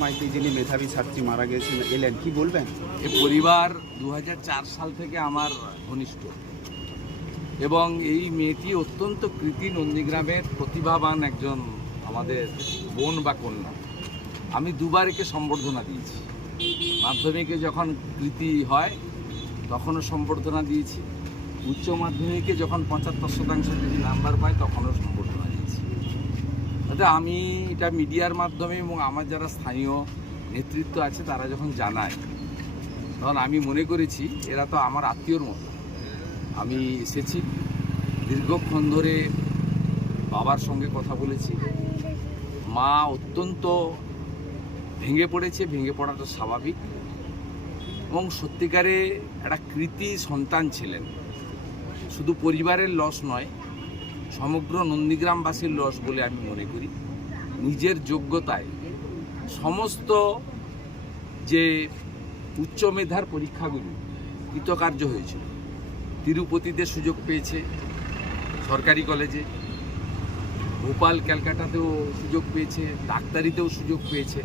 মাইতি যিনি মেধাবী ছাত্রী মারা গেছেন এলেন, কি বলবেন? এ পরিবার 2004 সাল থেকে আমার ঘনিষ্ঠ এবং এই মেয়েটি অত্যন্ত কৃতি নন্দীগ্রামের প্রতিভাবান একজন আমাদের বোন বা কন্যা। আমি দুবার একে সম্বর্ধনা দিয়েছি। মাধ্যমিকে যখন কৃতি হয় তখনও সম্বর্ধনা দিয়েছি, উচ্চ মাধ্যমিকে যখন 75% যদি নাম্বার পায় তখনও সম্বর্ধনা দিয়েছি। তাতে আমি এটা মিডিয়ার মাধ্যমে এবং আমার যারা স্থানীয় নেতৃত্ব আছে তারা যখন জানায় তখন আমি মনে করেছি এরা তো আমার আত্মীয়র মতো। আমি এসেছি, দীর্ঘক্ষণ ধরে বাবার সঙ্গে কথা বলেছি। মা অত্যন্ত ভেঙে পড়েছে, ভেঙে পড়াটা স্বাভাবিক এবং সত্যিকারে একটা কৃতি সন্তান ছিলেন। শুধু পরিবারের লস নয়, সমগ্র নন্দীগ্রামবাসীর লস বলে আমি মনে করি। নিজের যোগ্যতায় সমস্ত যে উচ্চ মেধার পরীক্ষাগুলি কৃতকার্য হয়েছিল। তিরুপতিতে সুযোগ পেয়েছে সরকারি কলেজে, ভোপাল ক্যালকাটাতেও সুযোগ পেয়েছে, ডাক্তারিতেও সুযোগ পেয়েছে।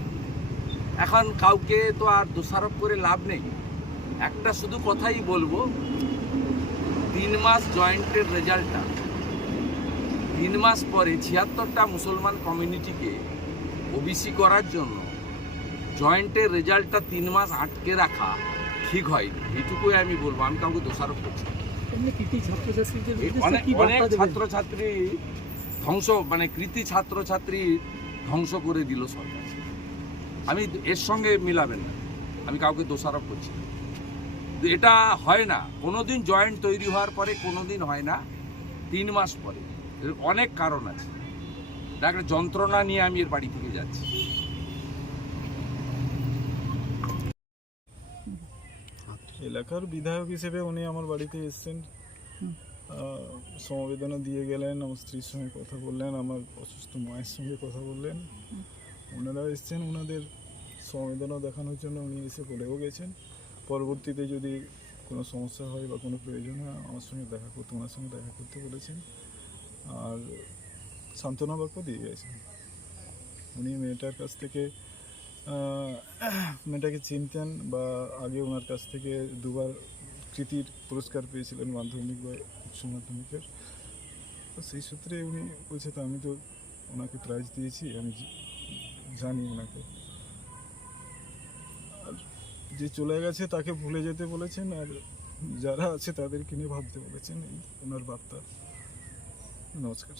এখন কাউকে তো আর দোষারোপ করে লাভ নেই। একটা শুধু কথাই বলবো, 3 মাস জয়েন্টের রেজাল্টটা 3 মাস পরে 76টা মুসলমান কমিউনিটিকে ওবিসি করার জন্য জয়েন্টের রেজাল্টটা 3 মাস আটকে রাখা ঠিক হয়নি। এটুকুই আমি বলবো, আমি কাউকে দোষারোপ করছি। অনেক ছাত্রছাত্রী ধ্বংস, মানে কৃতি ছাত্রছাত্রী ধ্বংস করে দিল সরকার। আমি এর সঙ্গে মিলাবেন না, আমি কাউকে দোষারোপ করছি না। এটা হয় না কোনোদিন, জয়েন্ট তৈরি হওয়ার পরে কোনোদিন হয় না, 3 মাস পরে। এর অনেক কারণ আছে। একটা যন্ত্রণা নিয়ে আমি এর বাড়ি থেকে যাচ্ছি। এলাকার বিধায়ক হিসেবে উনি আমার বাড়িতে এসেছেন, সমবেদনা দিয়ে গেলেন, আমার স্ত্রীর সঙ্গে কথা বললেন, আমার অসুস্থ মায়ের সঙ্গে কথা বললেন। ওনারা এসছেন ওনাদের সমবেদনা দেখানোর জন্য, উনি এসে বলেও গেছেন পরবর্তীতে যদি কোনো সমস্যা হয় বা কোনো প্রয়োজন হয় আমার সঙ্গে দেখা করতে, ওনার সঙ্গে দেখা করতে বলেছেন। আর সান্ত্বনা বাক্য দিয়ে গেছেন। উনি মেয়েটার কাছ থেকে মেয়েটাকে চিনতেন বা আগে ওনার কাছ থেকে 2বার কৃতির পুরস্কার পেয়েছিলেন মাধ্যমিক বা উচ্চ মাধ্যমিকের। তো সেই সূত্রে উনি বলছে, তো আমি তো ওনাকে প্রাইজ দিয়েছি, আমি জানি ওনাকে। আর যে চলে গেছে তাকে ভুলে যেতে বলেছেন, আর যারা আছে তাদেরকে নিয়ে ভাবতে বলেছেন। এই ওনার বার্তা। নমস্কার।